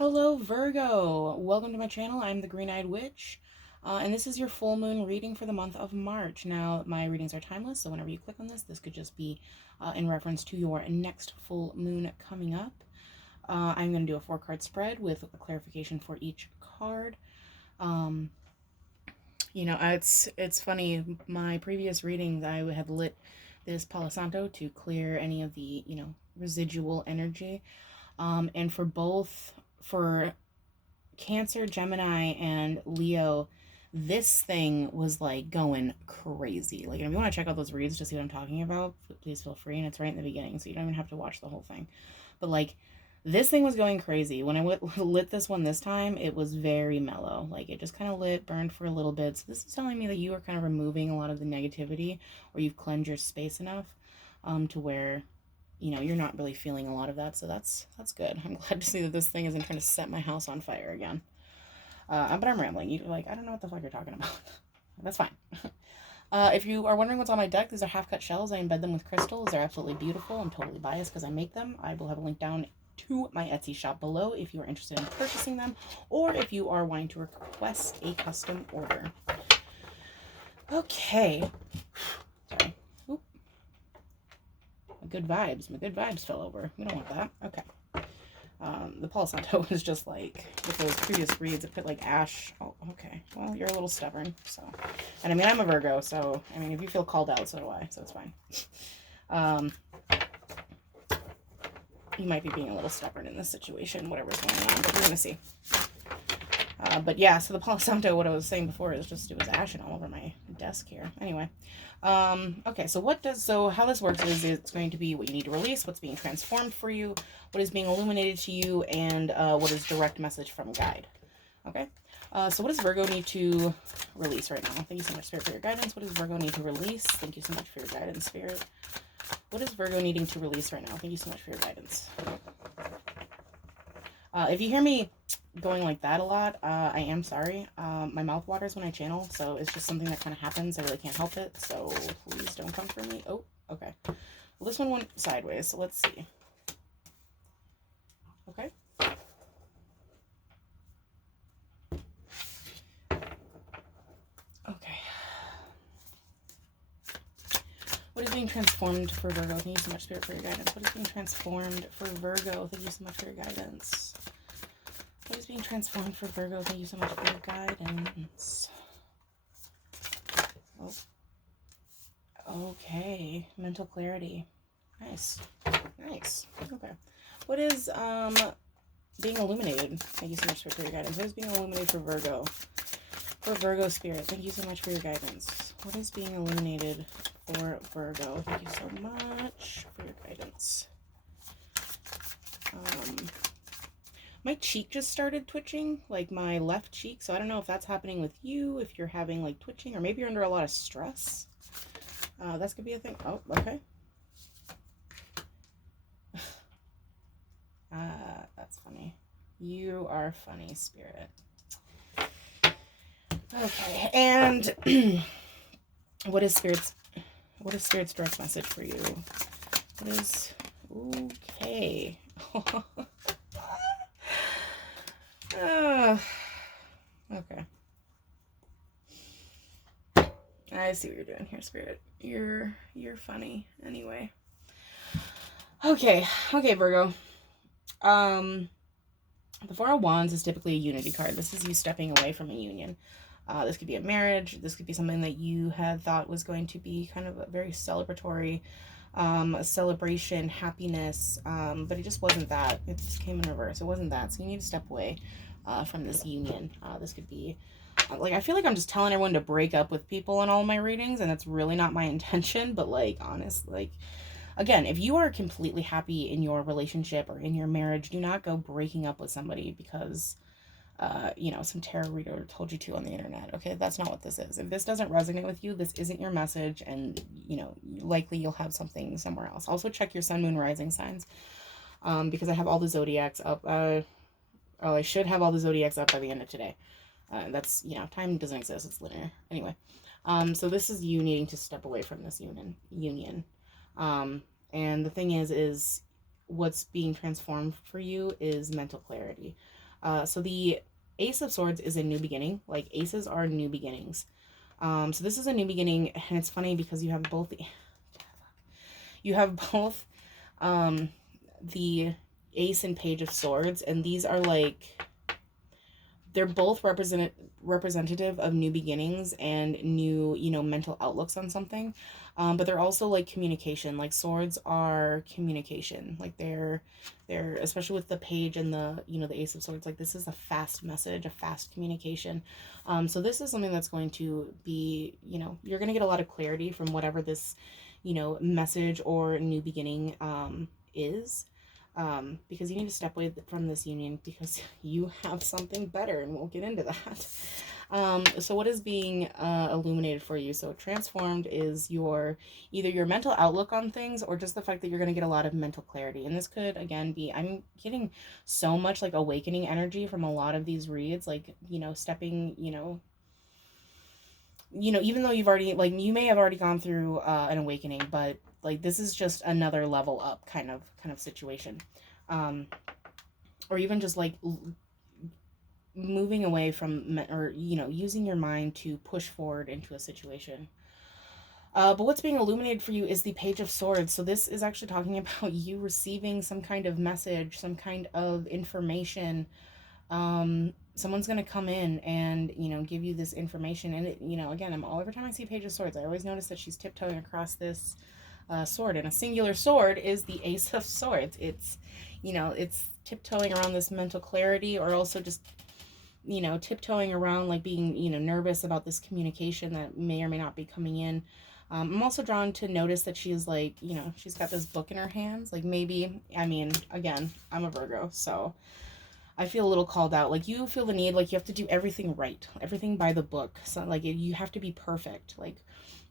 Hello Virgo, welcome to my channel. I'm the Green-Eyed Witch, and this is your full moon reading for the month of March. Now, my readings are timeless, so whenever you click on this could just be in reference to your next full moon coming up. I'm going to do a 4-card spread with a clarification for each card. It's funny, my previous readings I had lit this Palo Santo to clear any of the, residual energy. And for Cancer, Gemini, and Leo, this thing was like going crazy. Like, if you want to check out those reads to see what I'm talking about, please feel free. And it's right in the beginning, so you don't even have to watch the whole thing. But like, this thing was going crazy. When I lit this one this time, it was very mellow. Like, it just kind of burned for a little bit. So this is telling me that you are kind of removing a lot of the negativity, or you've cleansed your space enough to where you're not really feeling a lot of that, so that's good. I'm glad to see that this thing isn't trying to set my house on fire again. But I'm rambling. You're like, I don't know what the fuck you're talking about. That's fine. If you are wondering what's on my deck, these are half-cut shells. I embed them with crystals. They're absolutely beautiful. I'm totally biased because I make them. I will have a link down to my Etsy shop below if you are interested in purchasing them, or if you are wanting to request a custom order. Okay. Sorry. My good vibes fell over. We don't want that. Okay. The Palo Santo is just like, with those previous reads, it put like ash. Oh, okay. Well, you're a little stubborn, so. And I mean, I'm a Virgo, so, I mean, if you feel called out, so do I, so it's fine. You might be being a little stubborn in this situation, whatever's going on, but we're gonna see. But yeah, so the Palo Santo, what I was saying before, is just, it was ashing all over my desk here. Anyway. Okay, so how this works is it's going to be what you need to release, what's being transformed for you, what is being illuminated to you, and what is direct message from guide. Okay, so what does Virgo need to release right now? Thank you so much, Spirit, for your guidance. What does Virgo need to release? Thank you so much for your guidance, Spirit. What is Virgo needing to release right now? Thank you so much for your guidance. If you hear me going like that a lot, I am sorry. My mouth waters when I channel, so it's just something that kind of happens. I really can't help it, so please don't come for me. Oh, okay. Well, this one went sideways, so let's see. Okay. Okay. What is being transformed for Virgo? Thank you so much, Spirit, for your guidance. What is being transformed for Virgo? Thank you so much for your guidance. What is being transformed for Virgo? Thank you so much for your guidance. Oh. Okay. Mental clarity. Nice. Nice. Okay. What is being illuminated? Thank you so much for your guidance. What is being illuminated for Virgo? For Virgo Spirit, thank you so much for your guidance. What is being illuminated for Virgo? Thank you so much for your guidance. My cheek just started twitching, like my left cheek, so I don't know if that's happening with you, if you're having like twitching, or maybe you're under a lot of stress. That's gonna be a thing. Oh, okay. That's funny. You are funny, Spirit. Okay, and what is Spirit's direct message for you? What is okay? Okay. I see what you're doing here, Spirit. You're funny. Anyway. Okay, Virgo. The Four of Wands is typically a unity card. This is you stepping away from a union. This could be a marriage. This could be something that you had thought was going to be kind of a very celebratory, a celebration, happiness, but it just wasn't that. It just came in reverse. It wasn't that. So you need to step away from this union. This could be, like, I feel like I'm just telling everyone to break up with people in all my readings, and that's really not my intention, but, like, honestly, like, again, if you are completely happy in your relationship or in your marriage, do not go breaking up with somebody because, some tarot reader told you to on the internet. Okay, that's not what this is. If this doesn't resonate with you, this isn't your message, and, likely you'll have something somewhere else. Also, check your sun, moon, rising signs, because I have all the zodiacs up. I should have all the zodiacs up by the end of today. That's, time doesn't exist. It's linear. Anyway, so this is you needing to step away from this union. And the thing is what's being transformed for you is mental clarity. So the Ace of Swords is a new beginning. Like aces are new beginnings. So this is a new beginning, and it's funny because you have both the Ace and Page of Swords, and these are like, they're both representative of new beginnings and new, mental outlooks on something. But they're also like communication. Like swords are communication. Like they're especially with the page and the Ace of Swords. Like this is a fast message, a fast communication. So this is something that's going to be, you're going to get a lot of clarity from whatever this, message or new beginning is, because you need to step away from this union because you have something better, and we'll get into that. So what is being illuminated for you? So transformed is either your mental outlook on things, or just the fact that you're going to get a lot of mental clarity. And this could again be, I'm getting so much like awakening energy from a lot of these reads, like stepping, even though you've already, like, you may have already gone through an awakening, but like this is just another level up kind of situation. Or even just like moving away from, or using your mind to push forward into a situation. But what's being illuminated for you is the Page of Swords. So this is actually talking about you receiving some kind of message, some kind of information. Someone's going to come in and, give you this information. And, again, every time I see Page of Swords, I always notice that she's tiptoeing across this sword. And a singular sword is the Ace of Swords. It's, it's tiptoeing around this mental clarity, or also just, tiptoeing around like being, nervous about this communication that may or may not be coming in. I'm also drawn to notice that she's like, she's got this book in her hands. Like maybe, again, I'm a Virgo, so I feel a little called out. Like you feel the need, like you have to do everything right, everything by the book. So like you have to be perfect. Like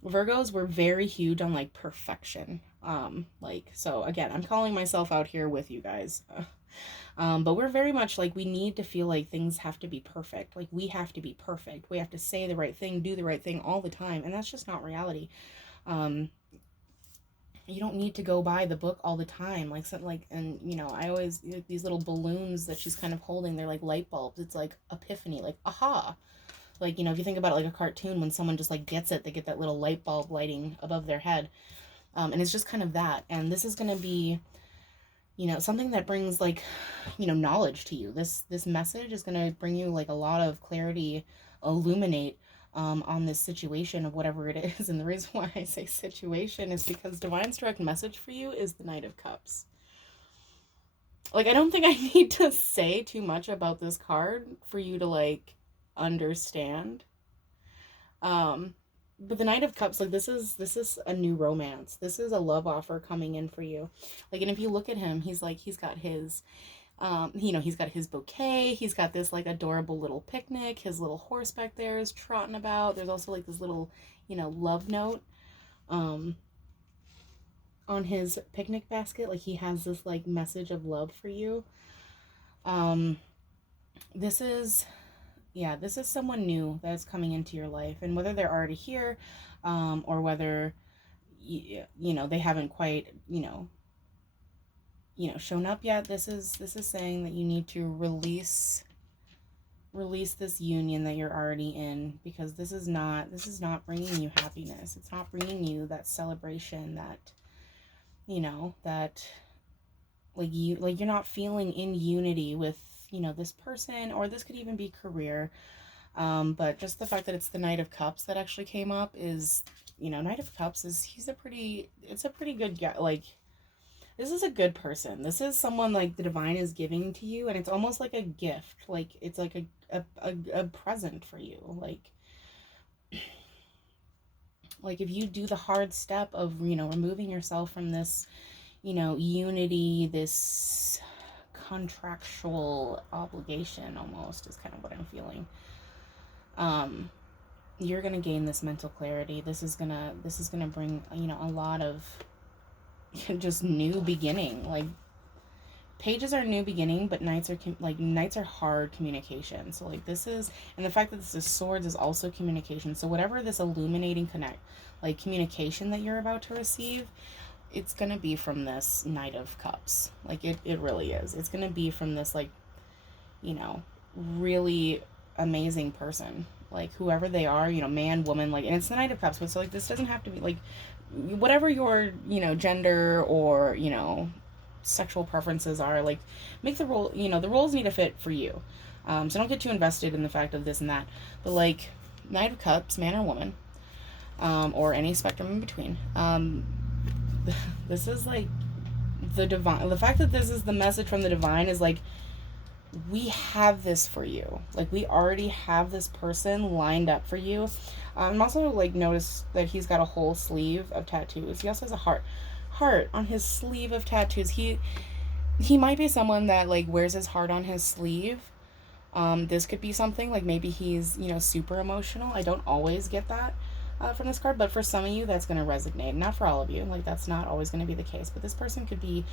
Virgos were very huge on like perfection. So again, I'm calling myself out here with you guys. But we're very much like, we need to feel like things have to be perfect. Like we have to be perfect. We have to say the right thing, do the right thing all the time. And that's just not reality. You don't need to go by the book all the time. Like something like, and I always, these little balloons that she's kind of holding, they're like light bulbs. It's like epiphany, like, aha. Like, if you think about it like a cartoon, when someone just like gets it, they get that little light bulb lighting above their head. And it's just kind of that. And this is going to be, something that brings like, knowledge to you. This message is going to bring you like a lot of clarity, illuminate on this situation of whatever it is. And the reason why I say situation is because Divine's direct message for you is the Knight of Cups. Like, I don't think I need to say too much about this card for you to like understand. But the Knight of Cups, like this is a new romance. This is a love offer coming in for you. Like, and if you look at him, he's got his he's got his bouquet, he's got this like adorable little picnic, his little horse back there is trotting about. There's also like this little, love note on his picnic basket. Like he has this like message of love for you. This is someone new that's coming into your life, and whether they're already here, or whether they haven't quite shown up yet. This is saying that you need to release this union that you're already in, because this is not bringing you happiness. It's not bringing you that celebration, that that you're not feeling in unity with this person, or this could even be career. But just the fact that it's the Knight of Cups that actually came up is, Knight of Cups is, it's a pretty good guy. Like, this is a good person. This is someone like the divine is giving to you, and it's almost like a gift. Like, it's like a present for you. Like if you do the hard step of, removing yourself from this, unity, this contractual obligation almost is kind of what I'm feeling. You're gonna gain this mental clarity. This is gonna bring a lot of just new beginning. Like pages are new beginning, but knights are hard communication. So like this is, and the fact that this is swords is also communication. So whatever this illuminating communication that you're about to receive, it's gonna be from this Knight of Cups. Like it really is. It's gonna be from this like you know, really amazing person. Like whoever they are, you know, man, woman, like, and it's the Knight of Cups, but so like this doesn't have to be like whatever your, you know, gender or, you know, sexual preferences are, like make the role, you know, the roles need to fit for you. So don't get too invested in the fact of this and that. But like Knight of Cups, man or woman, or any spectrum in between. This is like the divine. The fact that this is the message from the divine is like we have this for you. Like we already have this person lined up for you. I'm also like notice that he's got a whole sleeve of tattoos. He also has a heart on his sleeve of tattoos. He might be someone that like wears his heart on his sleeve. This could be something like maybe he's, you know, super emotional. I don't always get that from this card, but for some of you that's going to resonate. Not for all of you. Like that's not always going to be the case, but this person could be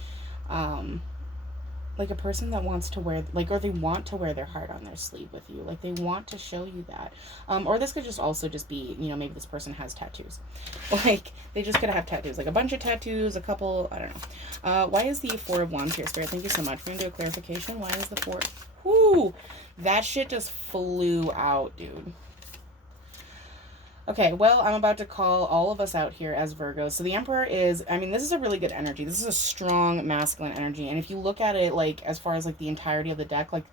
like a person that wants to wear like, or they want to wear their heart on their sleeve with you, like they want to show you that. Or this could just also just be, you know, maybe this person has tattoos. Like they just could have tattoos, like a bunch of tattoos, a couple, I don't know. Why is the Four of Wands here, Spirit? Thank you so much. We're gonna do a clarification. Why is the four? Whoo, that shit just flew out, dude. Okay, well, I'm about to call all of us out here as Virgos. So the Emperor is, I mean, this is a really good energy. This is a strong masculine energy. And if you look at it, like, as far as, like, the entirety of the deck, like,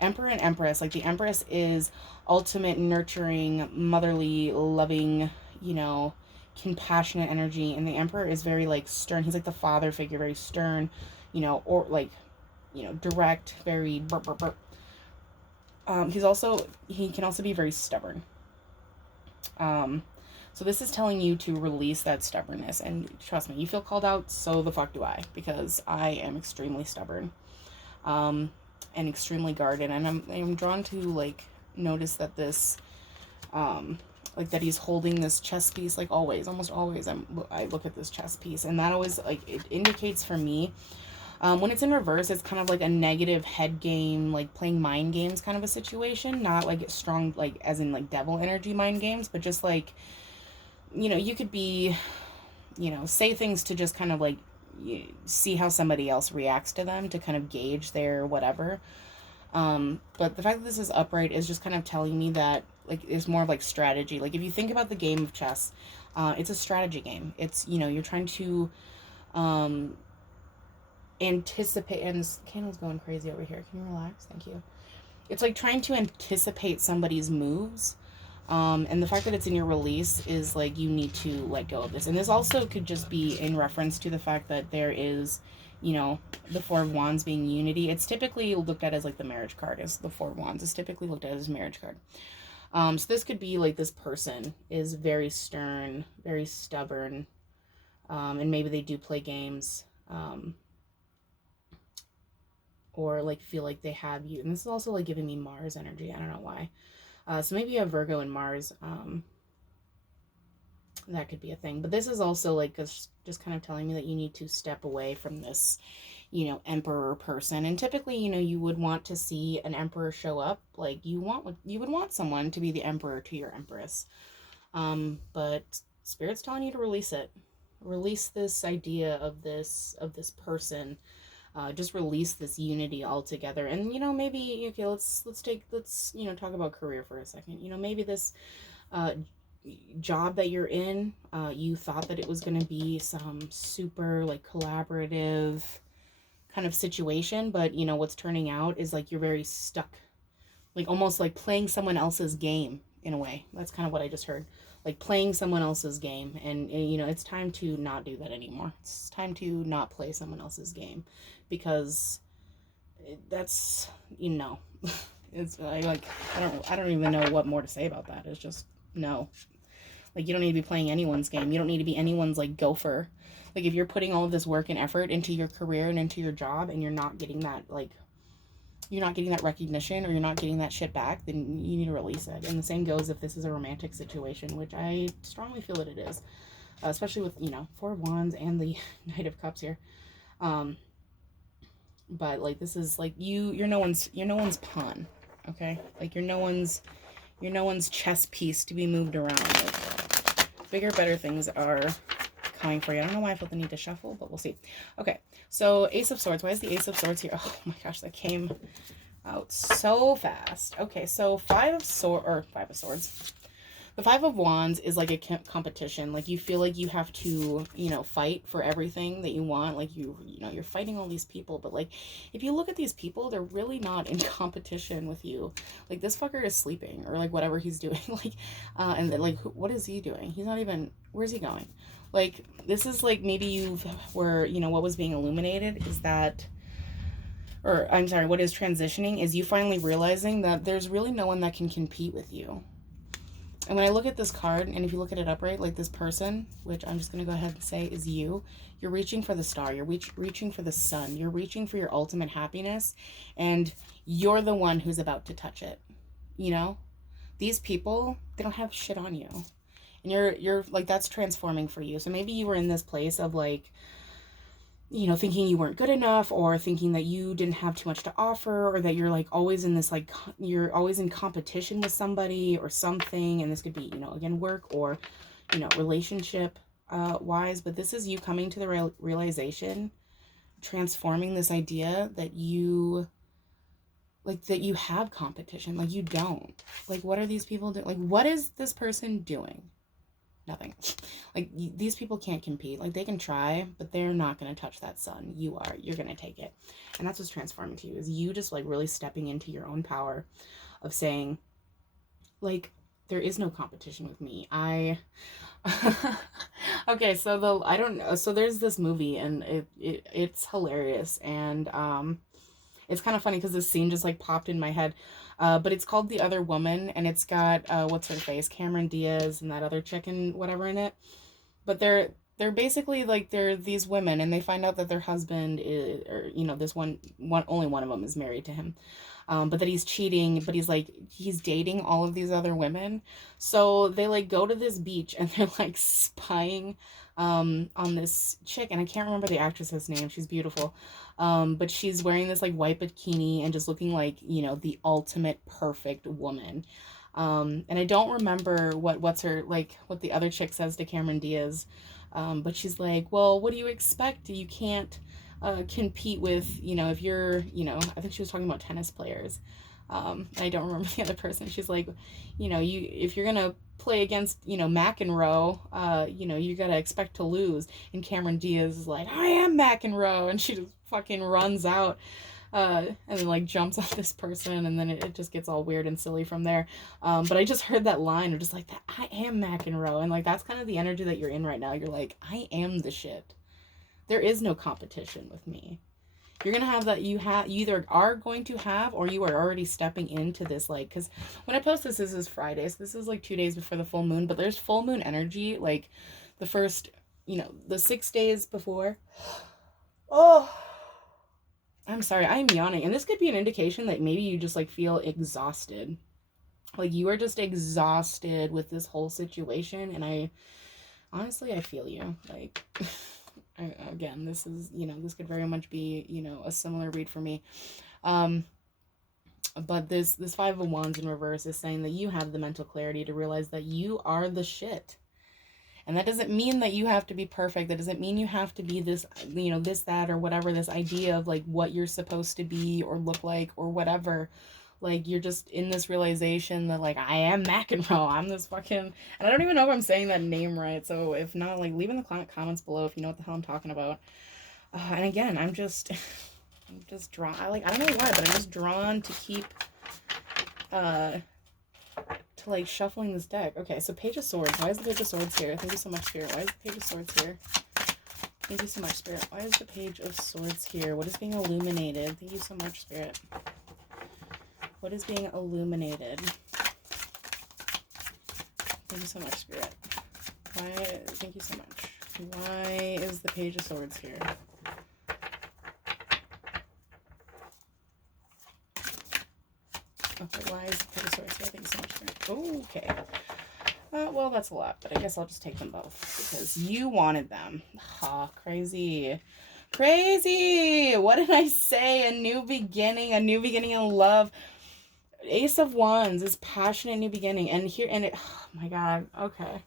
Emperor and Empress, like, the Empress is ultimate nurturing, motherly, loving, you know, compassionate energy. And the Emperor is very, like, stern. He's, like, the father figure, very stern, you know, or, like, you know, direct, very burp, burp, burp. He can also be very stubborn. So this is telling you to release that stubbornness, and trust me, you feel called out, so the fuck do I, because I am extremely stubborn, and extremely guarded, and I'm drawn to, like, notice that this, like, that he's holding this chess piece, like, always, almost always, I look at this chess piece, and that always, like, it indicates for me, when it's in reverse, it's kind of like a negative head game, like playing mind games kind of a situation. Not like strong, like as in like devil energy mind games, but just like, you know, you could be, you know, say things to just kind of like see how somebody else reacts to them to kind of gauge their whatever. But the fact that this is upright is just kind of telling me that like it's more of like strategy. Like if you think about the game of chess, it's a strategy game. It's, you know, you're trying to, anticipate, and this candle's going crazy over here. Can you relax? Thank you. It's like trying to anticipate somebody's moves. And the fact that it's in your release is like you need to let go of this. And this also could just be in reference to the fact that there is, you know, the Four of Wands being unity. It's typically looked at as like the marriage card. Is the Four of Wands is typically looked at as marriage card. So this could be like this person is very stern, very stubborn, and maybe they do play games. Or like feel like they have you. And this is also like giving me Mars energy. I don't know why. So maybe you have Virgo and Mars. That could be a thing. But this is also like just kind of telling me that you need to step away from this, you know, emperor person. And typically, you know, you would want to see an emperor show up. Like you would want someone to be the emperor to your empress. But Spirit's telling you to release it. Release this idea of this person. Just release this unity altogether. And, you know, maybe, okay, let's you know, talk about career for a second. You know, maybe this job that you're in, you thought that it was going to be some super like collaborative kind of situation, but you know, what's turning out is like you're very stuck, like almost like playing someone else's game in a way. That's kind of what I just heard, like playing someone else's game. And you know, it's time to not do that anymore. It's time to not play someone else's game, because that's, you know, it's like I don't even know what more to say about that. It's just no. Like you don't need to be playing anyone's game. You don't need to be anyone's like gopher. Like if you're putting all of this work and effort into your career and into your job and you're not getting that, like you're not getting that recognition or you're not getting that shit back, then you need to release it. And the same goes if this is a romantic situation, which I strongly feel that it is, especially with, you know, Four of Wands and the Knight of Cups here. But like this is like you're no one's pawn, okay? Like you're no one's chess piece to be moved around. Like, bigger, better things are coming for you. I don't know why I felt the need to shuffle, but we'll see. Okay, so Ace of Swords. Why is the Ace of Swords here? Oh my gosh, that came out so fast. Okay, so Five of Swords. The Five of Wands is like a competition. Like you feel like you have to, fight for everything that you want. Like you're fighting all these people, but like if you look at these people, they're really not in competition with you. Like this fucker is sleeping or like whatever he's doing. Like, and then, like what is he doing? He's not even. Where's he going? Like this is like maybe what was being illuminated is that, or I'm sorry, what is transitioning is you finally realizing that there's really no one that can compete with you. And when I look at this card, and if you look at it upright, like this person, which I'm just going to go ahead and say is you're reaching for the star, you're reaching for the sun, you're reaching for your ultimate happiness, and you're the one who's about to touch it. You know? These people, they don't have shit on you. And you're like, that's transforming for you. So maybe you were in this place of like, thinking you weren't good enough or thinking that you didn't have too much to offer or that you're like always in this like you're always in competition with somebody or something, and this could be, again, work or, relationship wise, but this is you coming to the realization, transforming this idea that you have competition. Like you don't. Like what are these people doing? Like what is this person doing? Nothing. Like these people can't compete. Like they can try, but they're not going to touch that sun. You're going to take it. And that's what's transforming to you, is you just like really stepping into your own power of saying like, there is no competition with me. Okay, so I don't know. So there's this movie and it's hilarious. And, it's kind of funny because this scene just like popped in my head. But it's called The Other Woman, and it's got what's her face, Cameron Diaz, and that other chicken, whatever, in it. But they're basically like they're these women, and they find out that their husband is, or this one only one of them is married to him, but that he's cheating, but he's dating all of these other women. So they like go to this beach and they're like spying on this chick, and I can't remember the actress's name. She's beautiful. But she's wearing this like white bikini and just looking like, the ultimate perfect woman. And I don't remember what the other chick says to Cameron Diaz. But she's like, well, what do you expect? You can't compete with, if you're, I think she was talking about tennis players. I don't remember the other person. She's like, if you're gonna play against, McEnroe, you gotta expect to lose. And Cameron Diaz is like, I am McEnroe, and she just fucking runs out, and then like jumps on this person, and then it just gets all weird and silly from there. But I just heard that line of just like, that I am McEnroe, and like that's kind of the energy that you're in right now. You're like, I am the shit. There is no competition with me. You're gonna have that. You either are going to have, or you are already stepping into this, like, because when I post this is Friday, so this is like 2 days before the full moon, but there's full moon energy like the first, the 6 days before. Oh, I'm sorry, I'm yawning, and this could be an indication that maybe you just like feel exhausted, like you are just exhausted with this whole situation. And I honestly, I feel you, like. Again, this is, this could very much be, a similar read for me. But this Five of Wands in reverse is saying that you have the mental clarity to realize that you are the shit. And that doesn't mean that you have to be perfect. That doesn't mean you have to be this, this, that, or whatever, this idea of like what you're supposed to be or look like or whatever. Like, you're just in this realization that, like, I am McEnroe. I'm this fucking... And I don't even know if I'm saying that name right. So if not, like, leave in the comments below if you know what the hell I'm talking about. And again, I'm just... I'm just drawn... I don't know why, but I'm just drawn to keep... to, like, shuffling this deck. Okay, so Page of Swords. Why is the Page of Swords here? Thank you so much, Spirit. Why is the Page of Swords here? Thank you so much, Spirit. Why is the Page of Swords here? What is being illuminated? Thank you so much, Spirit. What is being illuminated? Thank you so much, Spirit. Why? Thank you so much. Why is the Page of Swords here? Okay, why is the Page of Swords here? Thank you so much, Spirit. Okay. Well, that's a lot, but I guess I'll just take them both because you wanted them. Oh, crazy. Crazy! What did I say? A new beginning in love. Ace of Wands is passionate new beginning, and here, and it, oh my god, okay.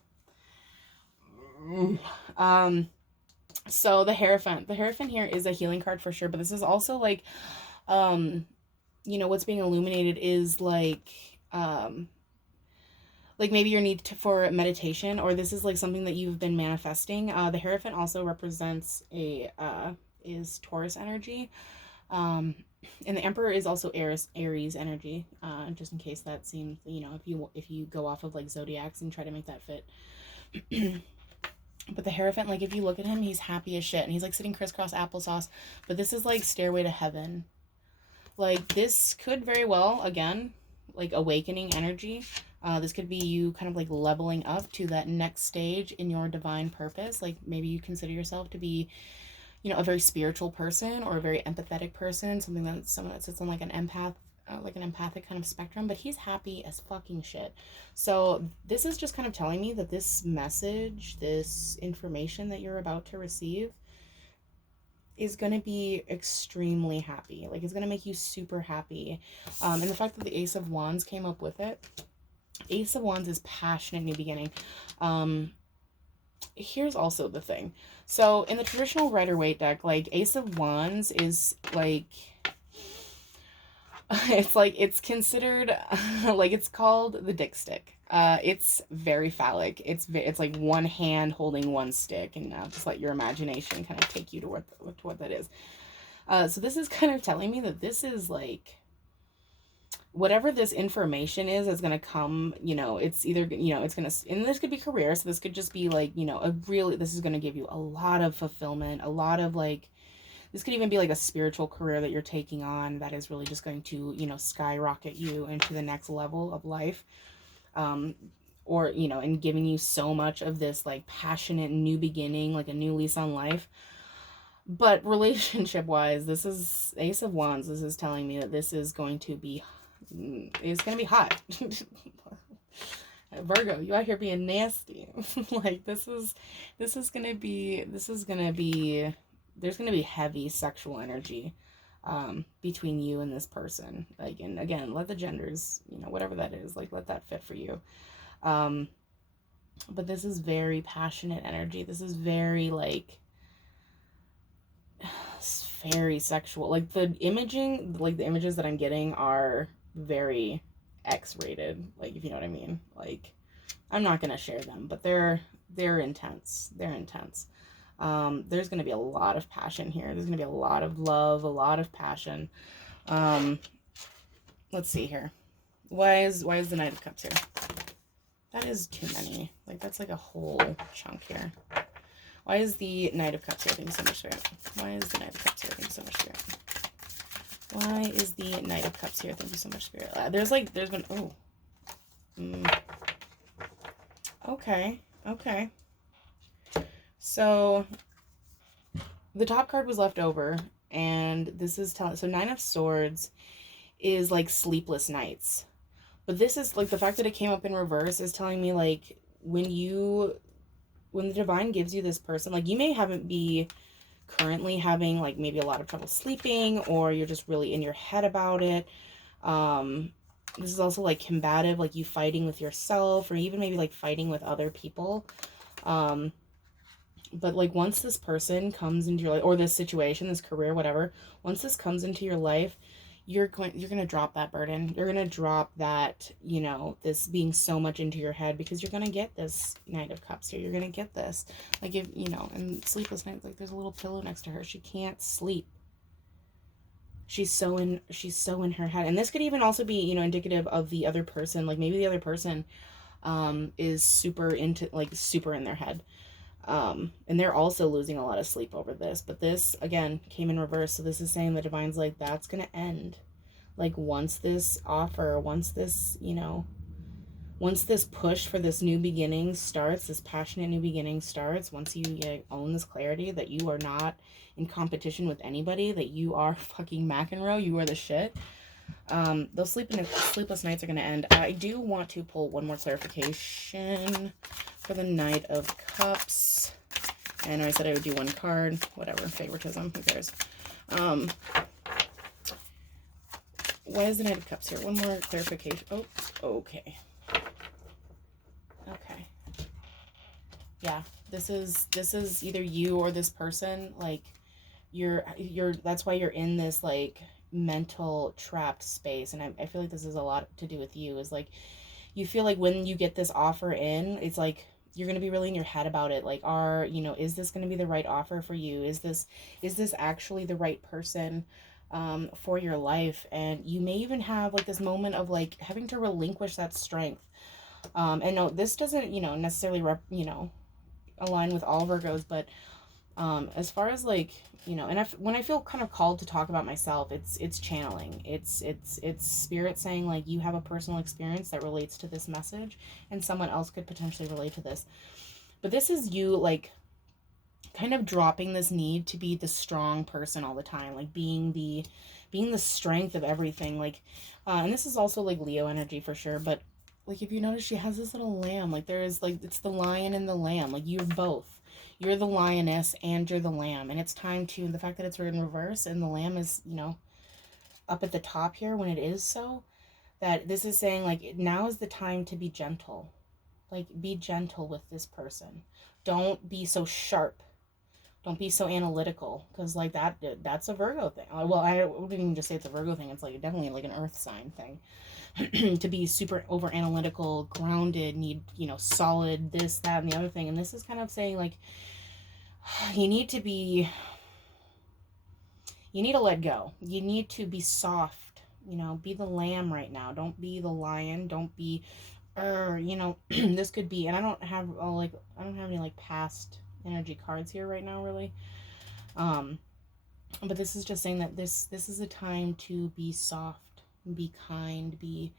So the Hierophant here is a healing card for sure, but this is also like, what's being illuminated is like maybe your need for meditation, or this is like something that you've been manifesting. The Hierophant also represents is Taurus energy. And the Emperor is also Aries energy. Just in case that seems, if you go off of like zodiacs and try to make that fit. But the Hierophant, like if you look at him, he's happy as shit, and he's like sitting crisscross applesauce. But this is like Stairway to Heaven. Like this could very well, again, like awakening energy. This could be you kind of like leveling up to that next stage in your divine purpose. Like maybe you consider yourself to be, a very spiritual person or a very empathetic person, someone that sits on like an empathic kind of spectrum, but he's happy as fucking shit. So this is just kind of telling me that this message, this information that you're about to receive is going to be extremely happy. Like it's going to make you super happy. And the fact that the Ace of Wands came up with it, Ace of Wands is passionate new beginning. Here's also the thing. So in the traditional Rider-Waite deck, like Ace of Wands is like, it's considered like it's called the dick stick. It's very phallic. It's like one hand holding one stick, and just let your imagination kind of take you to what that is. So this is kind of telling me that this is like, whatever this information is going to come, it's either, it's going to, and this could be career. So this could just be like, this is going to give you a lot of fulfillment, a lot of like, this could even be like a spiritual career that you're taking on that is really just going to, skyrocket you into the next level of life. Or, and giving you so much of this like passionate new beginning, like a new lease on life. But relationship wise, this is Ace of Wands. This is telling me that this is going to be hot. Virgo, you out here being nasty. Like this is gonna be there's gonna be heavy sexual energy between you and this person. Like, and again, let the genders, whatever that is, like let that fit for you. But this is very passionate energy. This is very like very sexual. Like the images that I'm getting are very X-rated, like, if you know what I mean. Like, I'm not gonna share them, but they're intense. They're intense. There's gonna be a lot of passion here. There's gonna be a lot of love, a lot of passion. Let's see here. Why is the Knight of Cups here? That is too many. Like, that's like a whole chunk here. Why is the Knight of Cups here? Thank you so much, Spirit. Why is the Knight of Cups here? Thank you so much, Spirit. Why is the Knight of Cups here? Thank you so much, Spirit. There's been, oh. Okay. So, the top card was left over, and this is telling, so 9 of Swords is like sleepless nights. But this is, like, the fact that it came up in reverse is telling me, like, when the divine gives you this person, like, you may be currently having, like, maybe a lot of trouble sleeping, or you're just really in your head about it. This is also, like, combative, like, you fighting with yourself, or even maybe, like, fighting with other people. But, like, once this person comes into your life, or this situation, this career, whatever, once this comes into your life, you're going to drop that burden. You're going to drop that, this being so much into your head, because you're going to get this Knight of Cups here. You're going to get this. Like, if, and sleepless nights, like, there's a little pillow next to her. She can't sleep. She's so in her head. And this could even also be, indicative of the other person. Like, maybe the other person is super in their head. And they're also losing a lot of sleep over this. But this, again, came in reverse. So this is saying the divine's like, that's going to end. Like, once this offer, once this push for this new beginning starts, this passionate new beginning starts, once you own this clarity that you are not in competition with anybody, that you are fucking McEnroe, you are the shit, those sleepless nights are going to end. I do want to pull one more clarification for the Knight of Cups. I know I said I would do one card. Whatever. Favoritism. Who cares? Why is the Knight of Cups here? One more clarification. Oh, okay. Okay. Yeah. This is either you or this person. Like, that's why you're in this, like, mental trapped space. And I feel like this is a lot to do with you, is like you feel like when you get this offer in, it's like you're going to be really in your head about it. Like, is this going to be the right offer for you? Is this actually the right person for your life? And you may even have like this moment of like having to relinquish that strength. And no, this doesn't, necessarily align with all Virgos, but as far as like, and when I feel kind of called to talk about myself, it's channeling, it's spirit saying like you have a personal experience that relates to this message, and someone else could potentially relate to this. But this is you like kind of dropping this need to be the strong person all the time, like being the strength of everything, like and this is also like Leo energy for sure. But like if you notice, she has this little lamb, like there is like, it's the lion and the lamb, like you're both, you're the lioness and you're the lamb. And it's time to, the fact that it's in reverse and the lamb is, up at the top here when it is so, that this is saying like now is the time to be gentle. Like be gentle with this person. Don't be so sharp. Don't be so analytical, because like that's a Virgo thing. Well, I wouldn't even just say it's a Virgo thing. It's like definitely like an earth sign thing. To be super over analytical, grounded, need, solid this, that, and the other thing. And this is kind of saying like you need to let go. You need to be soft, be the lamb right now. Don't be the lion. Don't be this could be, and I don't have any like past energy cards here right now really. But this is just saying that this is a time to be soft, be kind, be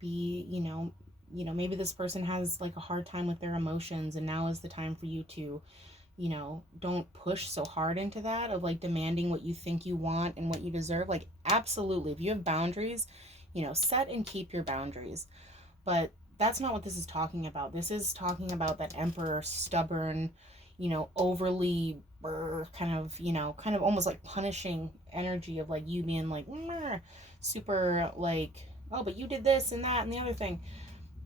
maybe this person has like a hard time with their emotions, and now is the time for you to don't push so hard into that of like demanding what you think you want and what you deserve. Like absolutely, if you have boundaries, set and keep your boundaries. But that's not what this is talking about. This is talking about that emperor, stubborn, overly kind of almost like punishing energy of like you being like super like, oh, but you did this and that and the other thing.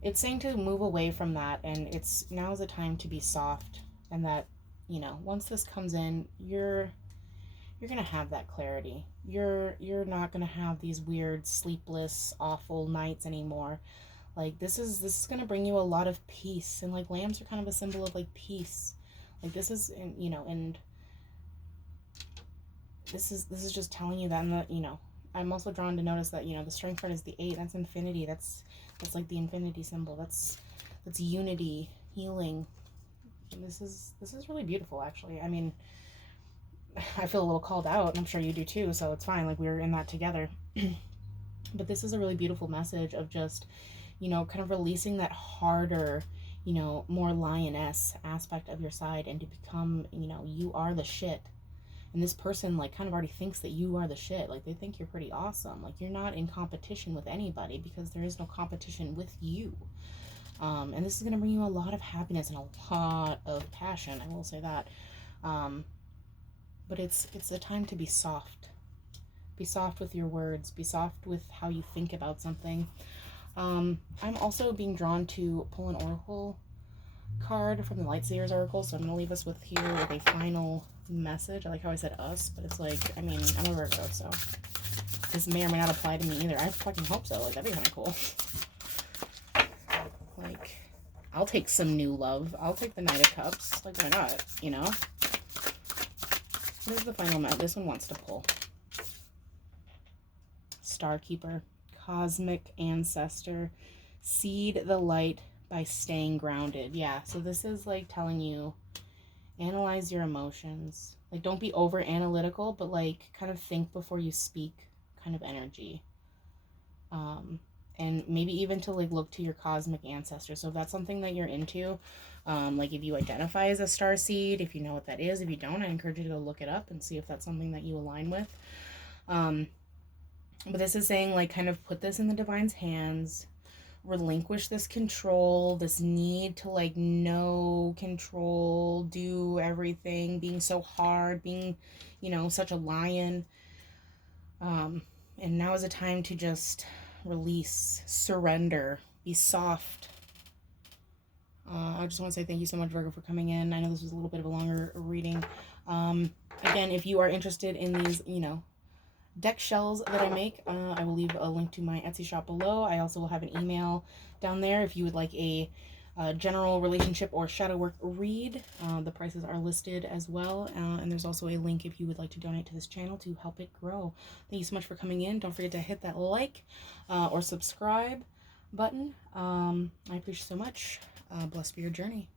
It's saying to move away from that, and it's now is the time to be soft, and that once this comes in, you're gonna have that clarity. You're not gonna have these weird sleepless awful nights anymore. Like this is gonna bring you a lot of peace, and like lambs are kind of a symbol of like peace. Like this is, and this is just telling you that. And I'm also drawn to notice that the strength card is the 8. That's infinity. That's like the infinity symbol. That's unity, healing. And this is really beautiful, actually. I mean, I feel a little called out, and I'm sure you do too. So it's fine. Like we're in that together. But this is a really beautiful message of just kind of releasing that harder, more lioness aspect of your side, and to become, you are the shit. And this person like kind of already thinks that you are the shit. Like they think you're pretty awesome. Like you're not in competition with anybody, because there is no competition with you. And this is going to bring you a lot of happiness and a lot of passion. I will say that. But it's a time to be soft. Be soft with your words. Be soft with how you think about something. I'm also being drawn to pull an oracle card from the Lightseers Oracle, so I'm going to leave us with a final message. I like how I said us, but it's like, I mean, I'm a Virgo, so this may or may not apply to me either. I fucking hope so. Like, that'd be kind of cool. Like, I'll take some new love. I'll take the Knight of Cups. Like, why not, What is the final message? This one wants to pull. Starkeeper. Cosmic ancestor. Seed the light by staying grounded. Yeah, so this is like telling you, analyze your emotions. Like don't be over analytical, but like kind of think before you speak kind of energy. And maybe even to like look to your cosmic ancestor. So if that's something that you're into, like if you identify as a star seed, if you know what that is, if you don't, I encourage you to go look it up and see if that's something that you align with. But this is saying like kind of put this in the divine's hands, relinquish this control, this need to like know, control, do everything, being so hard, being such a lion. And now is a time to just release, surrender, be soft. I just want to say thank you so much, Virgo, for coming in. I know this was a little bit of a longer reading. Again, if you are interested in these deck shells that I make. I will leave a link to my Etsy shop below. I also will have an email down there if you would like a general relationship or shadow work read. The prices are listed as well, and there's also a link if you would like to donate to this channel to help it grow. Thank you so much for coming in. Don't forget to hit that like or subscribe button. I appreciate so much. Blessed be your journey.